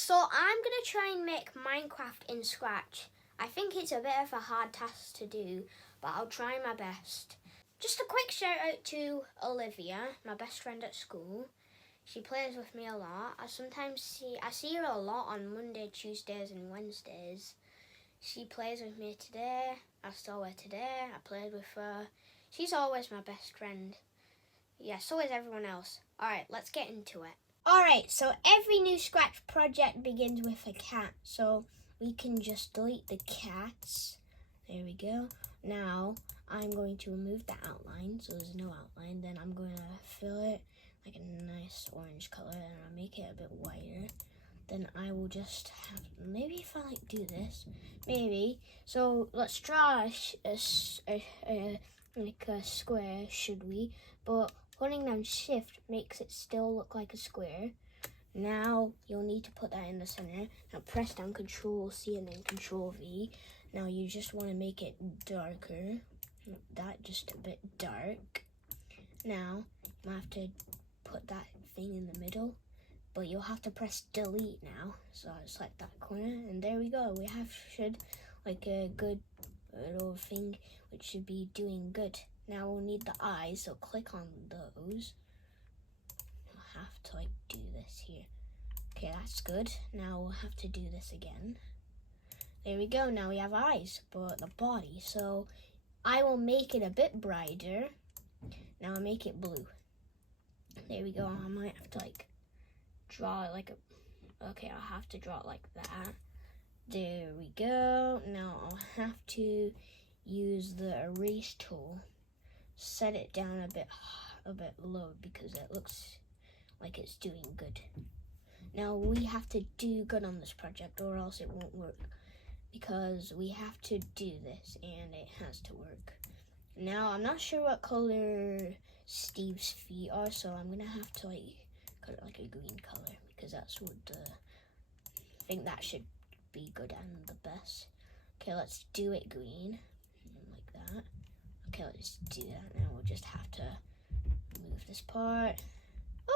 So I'm going to try and make Minecraft in Scratch. I think it's a bit of a hard task to do, but I'll try my best. Just a quick shout out to Olivia, my best friend at school. She plays with me a lot. I see her a lot on Monday, Tuesdays and Wednesdays. She plays with me today. I saw her today. I played with her. She's always my best friend. Yeah, so is everyone else. Alright, let's get into it. Alright, so every new Scratch project begins with a cat. So we can just delete the cats. There we go. Now I'm going to remove the outline, so there's no outline. Then I'm going to fill it like a nice orange color, and I'll make it a bit whiter. Then I will just have, maybe if I like do this, maybe. So let's draw like a square, should we? But holding down shift makes it still look like a square. Now you'll need to put that in the center. Now press down Control C and then Control V. Now you just want to make it darker. That just a bit dark. Now you have to put that thing in the middle, but you'll have to press delete now. So I'll select that corner, and there we go. We have like a good little thing which should be doing good. Now we'll need the eyes, so click on those. I'll have to like do this here. Okay, that's good. Now we'll have to do this again. There we go. Now we have eyes, but the body. So I will make it a bit brighter. Now I'll make it blue. There we go. I might have to like draw it like a, okay, I'll have to draw it like that. There we go. Now I'll have to use the erase tool. Set it down a bit low because it looks like it's doing good. Now we have to do good on this project or else it won't work, because we have to do this and it has to work. Now I'm not sure what color Steve's feet are, so I'm gonna have to like cut it like a green color, because that's what I think that should be good and the best. Okay, let's do it green like that. Okay, let's do that. Now we'll just have to move this part.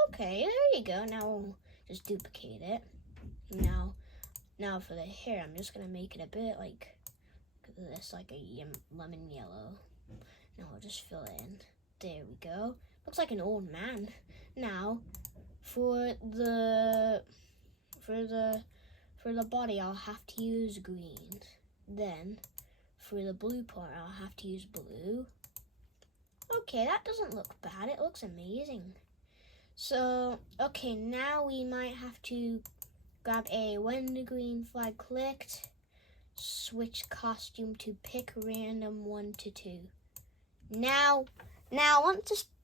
Okay, there you go. Now we'll just duplicate it. Now for the hair, I'm just gonna make it a bit like this, like a lemon yellow. Now we'll just fill it in. There we go. Looks like an old man. Now for the body, I'll have to use green. Then for the blue part, I'll have to use blue. Okay, that doesn't look bad. It looks amazing. So, okay, now we might have to grab when the green flag clicked, switch costume to pick random 1 to 2. Now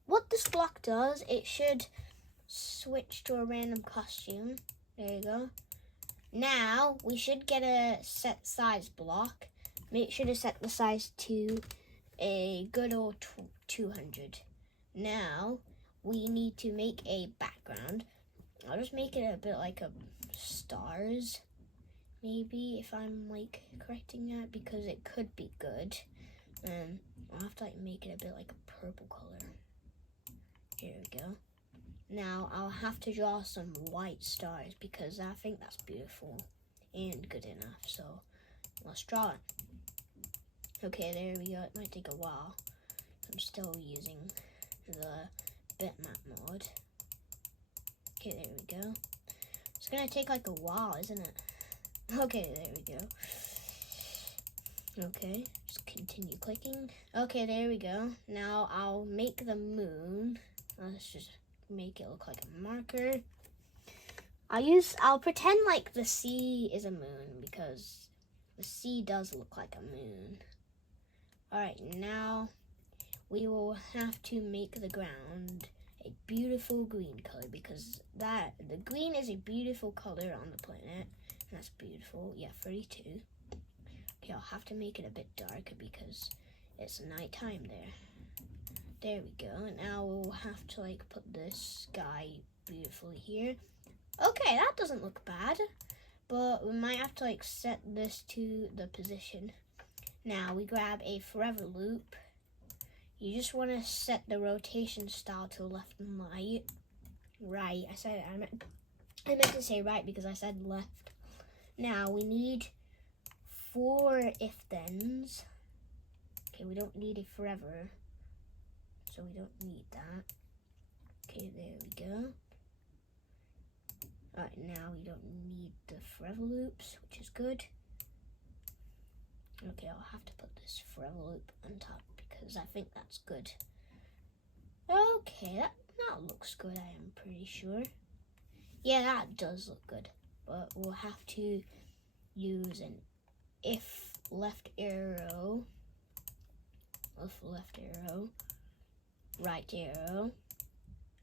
what this block does, it should switch to a random costume. There you go. Now we should get a set size block. Make sure to set the size to a good old 200. Now we need to make a background. I'll just make it a bit like a stars, maybe, if I'm like correcting that, because it could be good. I'll have to like make it a bit like a purple color. Here we go. Now I'll have to draw some white stars because I think that's beautiful and good enough. So let's draw it. Okay, there we go. It might take a while. I'm still using the bitmap mode. Okay, there we go. It's gonna take like a while, isn't it? Okay, there we go. Okay, just continue clicking. Okay, there we go. Now I'll make the moon. Let's just make it look like a marker. I'll pretend like the sea is a moon, because the sea does look like a moon. Alright, now we will have to make the ground a beautiful green color, because the green is a beautiful color on the planet. That's beautiful. Yeah, 32. Okay, I'll have to make it a bit darker because it's nighttime there. There we go. Now we'll have to like put this sky beautifully here. Okay, that doesn't look bad, but we might have to like set this to the position. Now we grab a forever loop. You just want to set the rotation style to left and right. I I meant to say right because I said left. Now we need 4 if-thens. Okay, we don't need a forever, so we don't need that. Okay, there we go. Alright, now we don't need the forever loops, which is good. Okay, I'll have to put this forever loop on top because I think that's good. Okay, that looks good, I am pretty sure. Yeah, that does look good, but we'll have to use an if left arrow, right arrow,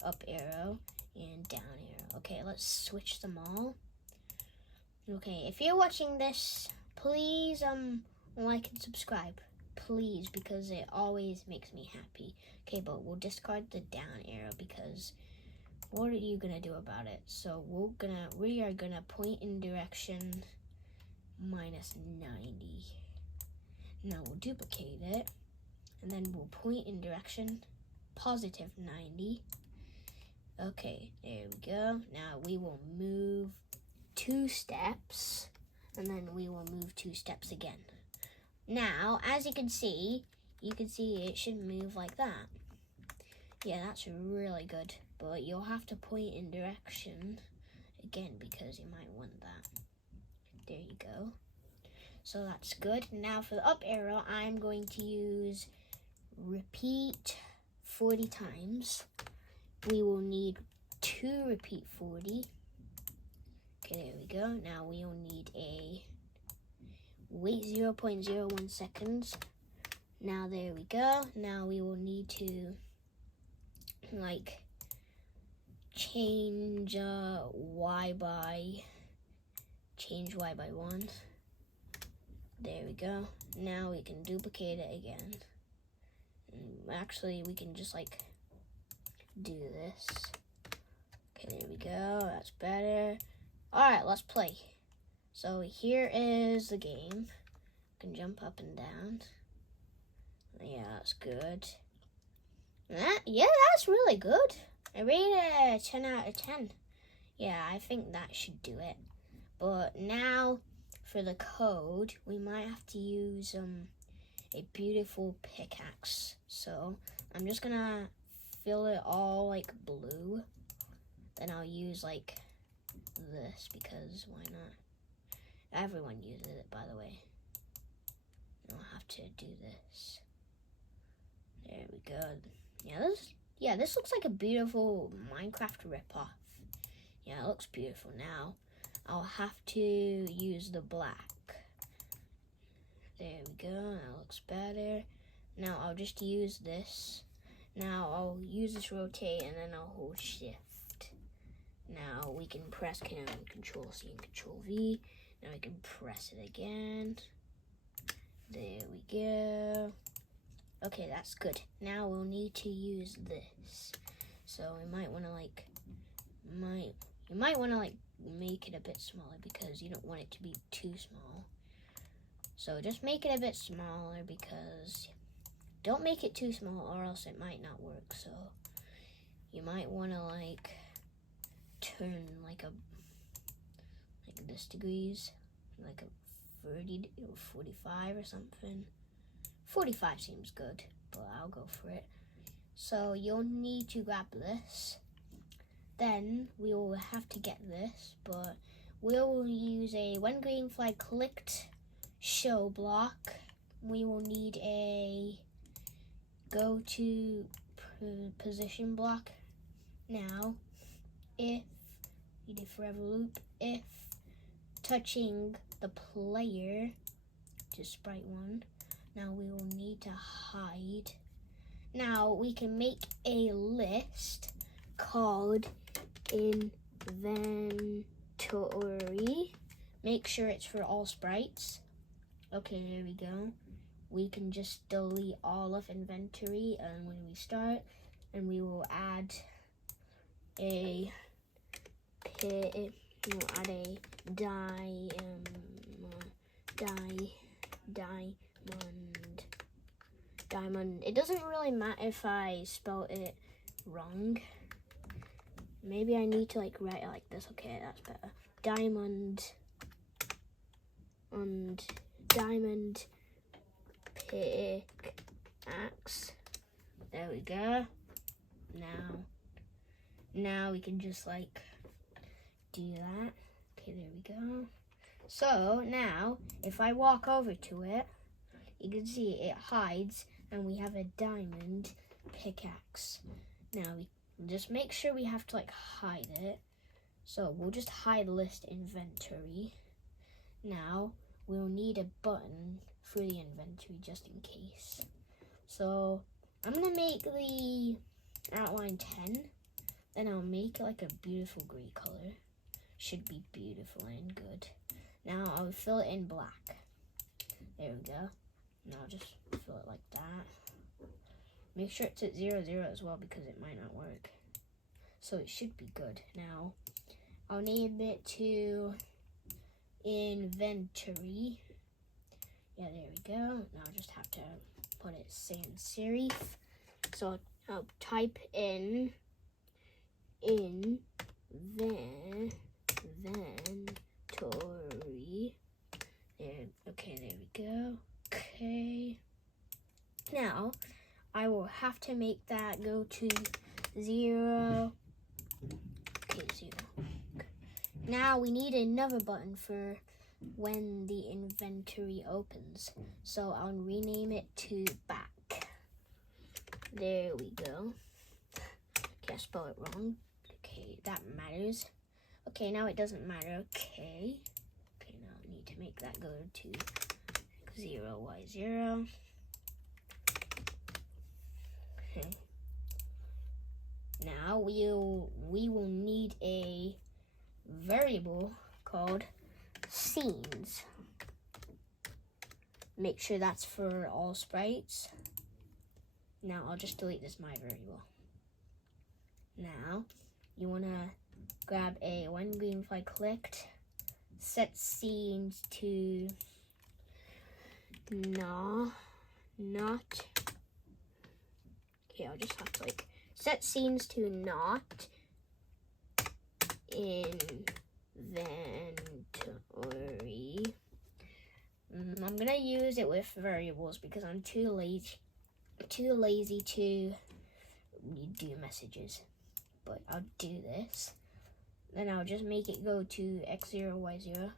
up arrow, and down arrow. Okay, let's switch them all. Okay, if you're watching this, please like and subscribe, please, because it always makes me happy. Okay, but we'll discard the down arrow because what are you gonna do about it? So we are gonna point in direction -90. Now we'll duplicate it, and then we'll point in direction +90. Okay, there we go. Now we will move 2 steps, and then we will move 2 steps again. Now, as you can see it should move like that. Yeah, that's really good, but you'll have to point in direction again because you might want that. There you go. So that's good. Now for the up arrow, I'm going to use repeat 40 times. We will need 2 repeat 40. Okay, there we go. Now we will need a wait 0.01 seconds. Now there we go. Now we will need to change y by 1. There we go. Now we can duplicate it again. Actually, we can just do this. Okay, there we go. That's better. Alright, let's play. So here is the game. I can jump up and down. Yeah, that's good. Yeah, that's really good. I rate it a 10 out of 10. Yeah, I think that should do it. But now for the code, we might have to use a beautiful pickaxe. So I'm just gonna fill it all blue. Then I'll use this because why not? Everyone uses it, by the way. I'll have to do this. There we go. Yeah, this looks like a beautiful Minecraft ripoff. Yeah, it looks beautiful. Now I'll have to use the black. There we go. That looks better. Now I'll just use this. Now I'll use this rotate and then I'll hold shift. Now we can press Control C and Control V. Now we can press it again. There we go. Okay, that's good. Now we'll need to use this. So we might want to make it a bit smaller because you don't want it to be too small. So just make it a bit smaller because don't make it too small or else it might not work. So you might want to turn this degrees, a 30 or 45 or something. 45 seems good, but I'll go for it. So you'll need to grab this. Then we will have to get this, but we'll use a when green flag clicked show block. We will need a go to position block. Now, if you do forever loop, if touching the player, just sprite 1. Now we will need to hide. Now we can make a list called inventory. Make sure it's for all sprites. Okay, there we go. We can just delete all of inventory and when we start, and we will add a diamond. It doesn't really matter if I spell it wrong. maybe I need to like write it like this. Okay, that's better. Diamond and diamond pickaxe. There we go. Now we can just like do that. Okay, there we go. So now if I walk over to it, you can see it hides and we have a diamond pickaxe. Now we just make sure we have to like hide it. So we'll just hide list inventory. Now we'll need a button for the inventory just in case. So I'm gonna make the outline 10, then I'll make it like a beautiful gray color. Should be beautiful and good. Now I'll fill it in black. There we go. Now I'll just fill it like that. Make sure it's at 0, 0 as well because it might not work. So it should be good. Now I'll name it to inventory. Yeah, there we go. Now I just have to put it sans serif. So I'll type in inventory. There, okay, there we go. Okay. Now I will have to make that go to 0. Okay, 0. Okay. Now we need another button for when the inventory opens. So I'll rename it to back. There we go. Okay, I spelled it wrong. Okay, that matters. Okay, now it doesn't matter. Okay. Okay, now I need to make that go to 0, y 0. Okay. Now we will need a variable called scenes. Make sure that's for all sprites. Now I'll just delete this my variable. Now you want to grab a when green flag clicked, set scenes to not. Okay, I'll just have to like set scenes to not inventory. I'm gonna use it with variables because I'm too lazy to do messages. But I'll do this. Then I'll just make it go to x0, y0.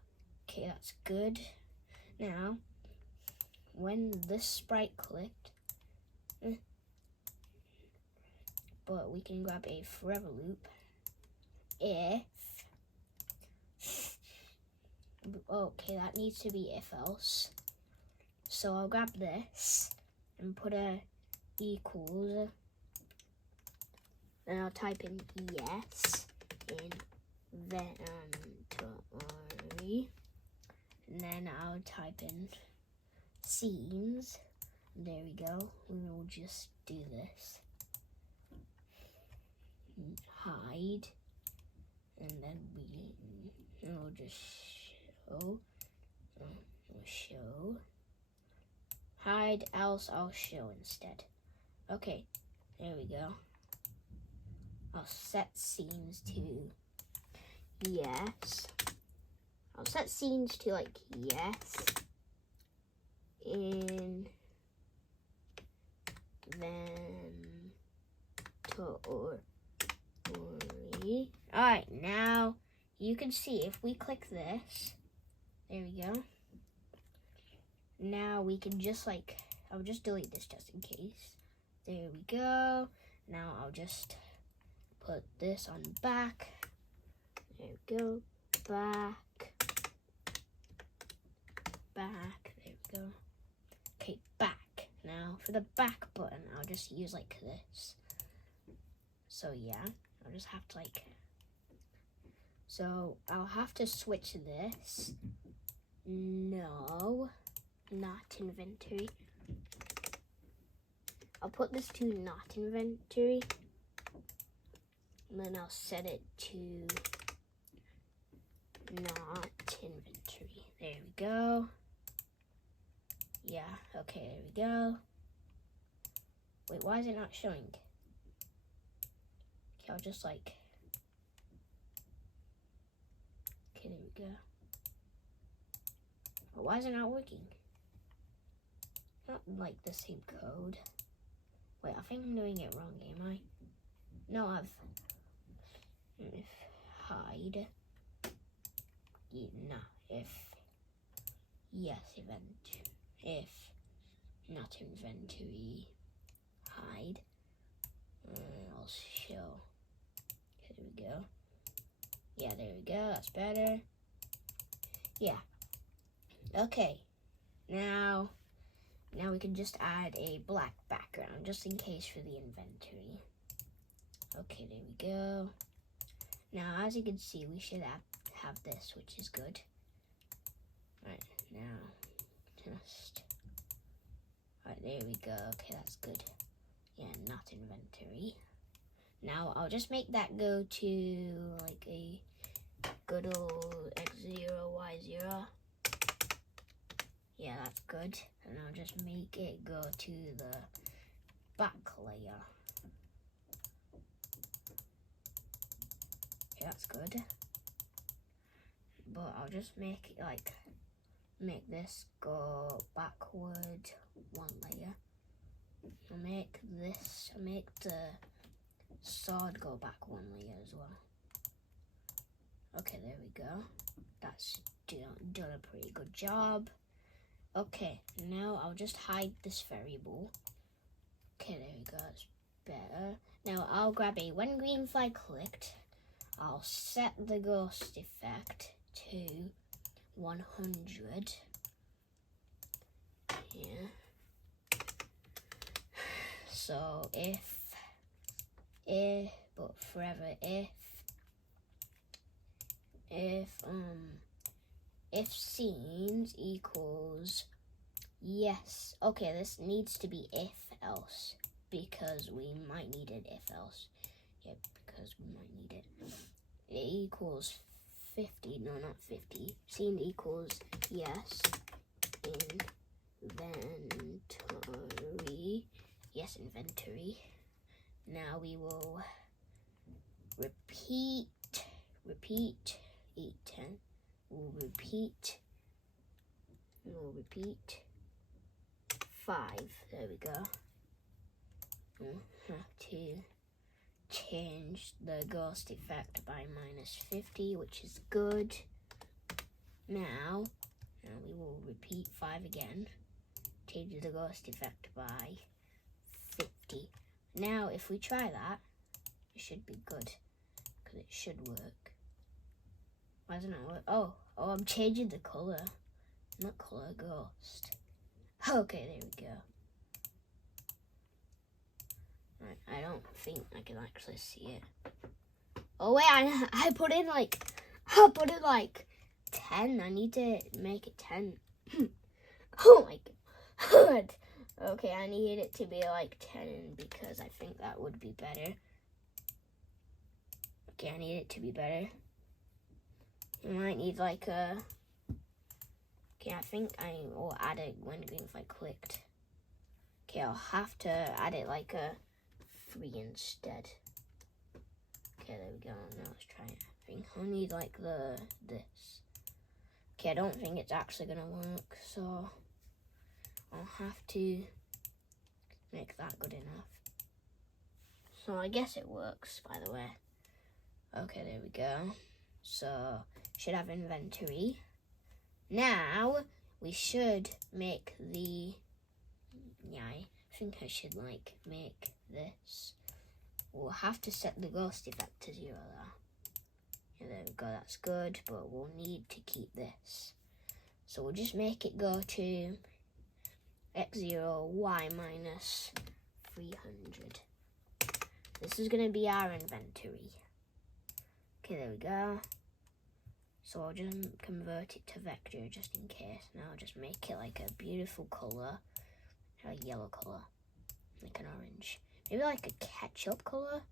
Okay, that's good. Now, when this sprite clicked, but we can grab a forever loop. If, okay, that needs to be if else. So I'll grab this and put a equals. Then I'll type in yes inventory. And then I'll type in scenes. There we go. We will just do this. Hide. And then we'll just show. Hide, else I'll show instead. Okay, there we go. I'll set scenes to yes. I'll set scenes to like yes. Inventory. Alright, now you can see if we click this, there we go. Now we can just like, I'll just delete this just in case. There we go. Now I'll just put this on back. There we go. Back. There we go. Okay, back. Now for the back button, I'll just use like this. So yeah, I'll just have to like, so I'll have to switch this. No, not inventory. I'll put this to not inventory. And then I'll set it to not inventory. There we go. Yeah, okay, there we go. Wait, why is it not showing? Okay, I'll just like we go. But why is it not working? Not like the same code. Wait, I think I'm doing it wrong, am I? No, if hide. Yes, event. If not inventory, hide. I'll show. Okay, there we go. Yeah, there we go. That's better. Yeah. Okay. Now we can just add a black background just in case for the inventory. Okay, there we go. Now, as you can see, we should have this, which is good. Right, now, just... Right, there we go. Okay, that's good. Yeah, not inventory. Now, I'll just make that go to, like, a good old X0, Y0. Yeah, that's good. And I'll just make it go to the back layer. Okay, that's good. But I'll just make it like, make this go backward one layer. I'll make the sword go back one layer as well. Okay, there we go. That's done a pretty good job. Okay, now I'll just hide this variable. Okay, there we go, that's better. Now I'll grab a when green flag clicked, I'll set the ghost effect to 100. Yeah. So but forever if scenes equals yes. Okay, this needs to be if else because we might need it if else. Yeah, because we might need it. It equals 50. No, not 50. Scene equals yes. Inventory. Yes, inventory. Now we will repeat 8, 10. We'll repeat 5. There we go. We'll have to change the ghost effect by -50, which is good. Now we will repeat 5 again. Change the ghost effect by 50. Now, if we try that, it should be good because it should work. Why doesn't it work? Oh, I'm changing the color. Not color, ghost. Okay, there we go. Right, I don't think I can actually see it. Oh wait, I put in like 10. I need to make it 10. Oh my god. Okay, I need it to be like 10 because I think that would be better. Okay, I need it to be better. You might need like a... Okay, I think I will add it when green if I clicked. Okay, I'll have to add it like a 3 instead. Okay, there we go. Now let's try it. I think I'll need like this. Okay, I don't think it's actually gonna work, so I'll have to make that good enough. So I guess it works, by the way. Okay, there we go. So should have inventory. Now we should make the... Yeah, I think I should like make this. We'll have to set the ghost effect to 0 though. Yeah, there we go, that's good, but we'll need to keep this. So we'll just make it go to x0, y minus 300. This is going to be our inventory. Okay, there we go. So I'll just convert it to vector just in case. Now I'll just make it like a beautiful colour. A yellow colour. Like an orange. Maybe like a ketchup colour.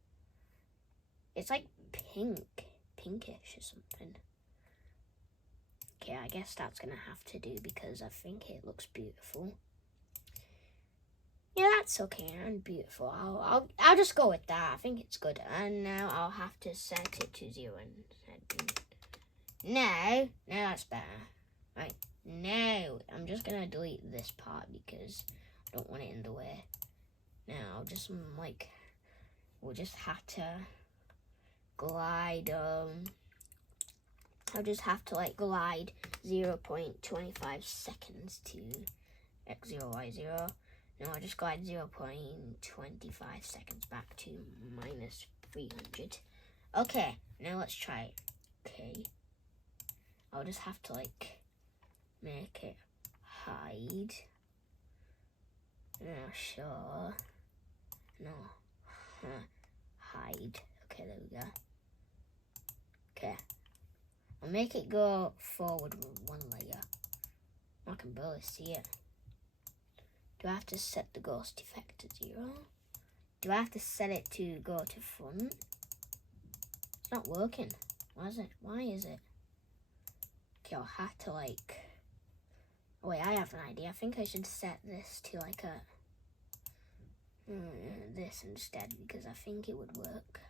It's like pinkish or something. Okay, I guess that's going to have to do because I think it looks beautiful. Yeah, that's okay and beautiful. I'll just go with that. I think it's good. And now I'll have to set it to 0 instead. now that's better. Right, now I'm just gonna delete this part because I don't want it in the way. Now just like, we'll just have to glide, I'll just have to like glide 0.25 seconds to x0, y0. Now I'll just glide 0.25 seconds back to minus 300. Okay, now let's try it. Okay, I'll just have to like make it hide. No, sure. No, hide. Okay, there we go. Okay, I'll make it go forward one layer. I can barely see it. Do I have to set the ghost effect to 0? Do I have to set it to go to front? It's not working. Why is it? Why is it? Okay, I'll have to like... Oh wait, I have an idea. I think I should set this to like a... this instead, because I think it would work.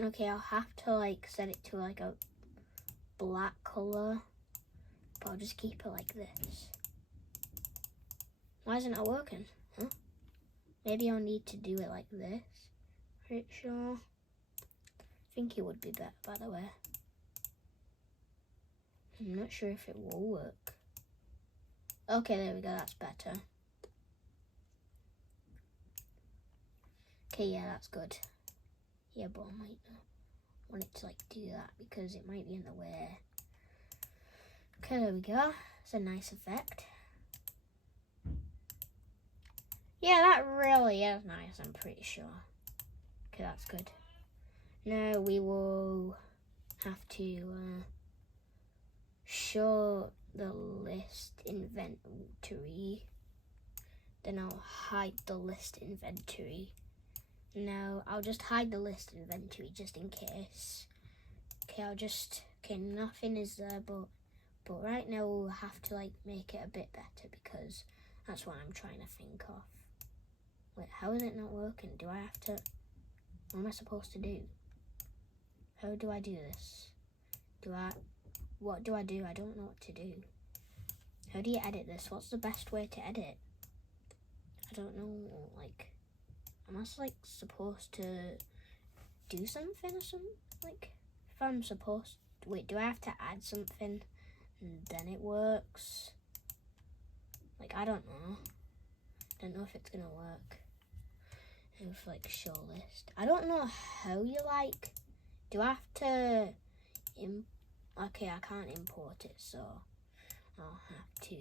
Okay, I'll have to like set it to like a black color, but I'll just keep it like this. Why isn't it working? Huh? Maybe I'll need to do it like this. Pretty sure. I think it would be better, by the way. I'm not sure if it will work. Okay, there we go, that's better. Okay, yeah, that's good. Yeah, but I might not want it to like do that because it might be in the way. Okay, there we go. It's a nice effect. Yeah, that really is nice, I'm pretty sure. Okay, that's good. Now we will have to show the list inventory. Then I'll hide the list inventory. No, I'll just hide the list inventory just in case. Okay, okay, nothing is there, but right now we'll have to like make it a bit better because that's what I'm trying to think of. Wait, how is it not working? Do I have to, what am I supposed to do? How do I do this? What do I do? I don't know what to do. How do you edit this? What's the best way to edit? I don't know, like, am I like supposed to do something or something? Like, if I'm supposed to, wait, do I have to add something and then it works? Like, I don't know. Don't know if it's gonna work. With like show list. I don't know how you like, do I have to, okay, I can't import it, so I'll have to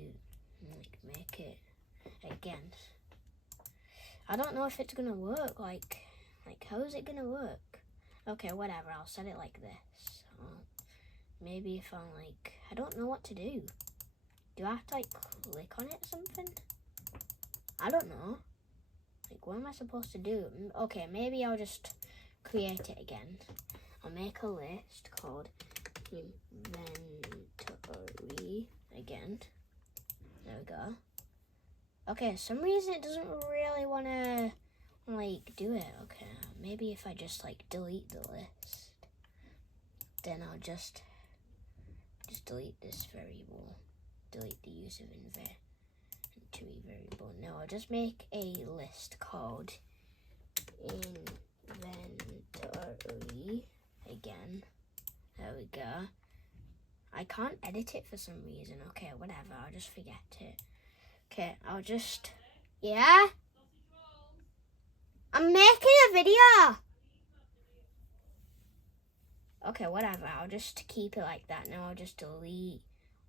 like make it again. I don't know if it's gonna work, like how is it gonna work? Okay, whatever, I'll set it like this. Maybe if I'm like, I don't know what to do. Do I have to like click on it or something? I don't know. Like, what am I supposed to do? Okay, maybe I'll just create it again. I'll make a list called inventory again. There we go. Okay, for some reason it doesn't really want to like do it. Okay, maybe if I just like delete the list, then I'll just delete this variable. Delete the use of inventory variable. No, I'll just make a list called inventory again. There we go. I can't edit it for some reason. Okay, whatever, I'll just forget it. Okay, I'll just, yeah? I'm making a video! Okay, whatever, I'll just keep it like that. Now I'll just delete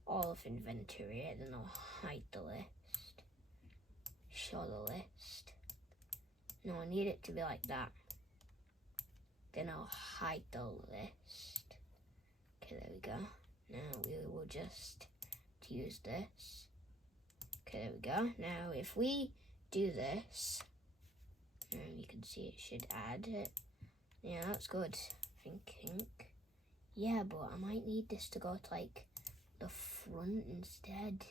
all of inventory and then I'll hide the list. Show the list. No, I need it to be like that. Then I'll hide the list. Okay, there we go. Now we will just use this. Okay, there we go. Now if we do this, and you can see it should add it. Yeah, that's good. Thinking. Yeah, but I might need this to go to like the front instead.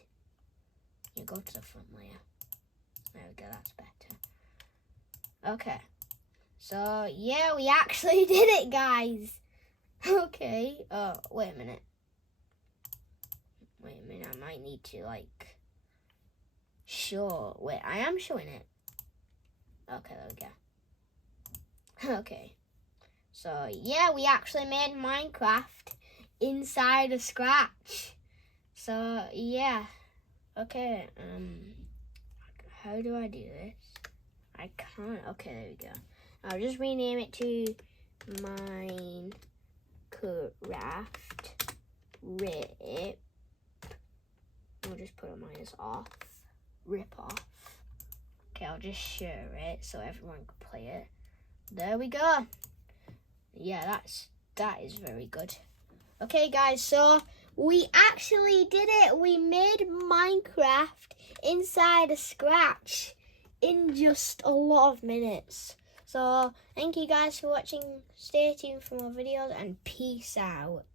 You go to the front layer. There we go, that's better. Okay. So, yeah, we actually did it, guys. Okay. Wait a minute. I might need to like show. Wait, I am showing it. Okay, there we go. Okay. So yeah, we actually made Minecraft inside of Scratch. So yeah. Okay. How do I do this? I can't. Okay, there we go. I'll just rename it to Minecraft Rip. I'll just put a minus off. Rip off. Okay, I'll just share it so everyone can play it. There we go. Yeah, that is very good. Okay, guys, so we actually did it. We made Minecraft inside of Scratch in just a lot of minutes. So thank you guys for watching. Stay tuned for more videos and peace out.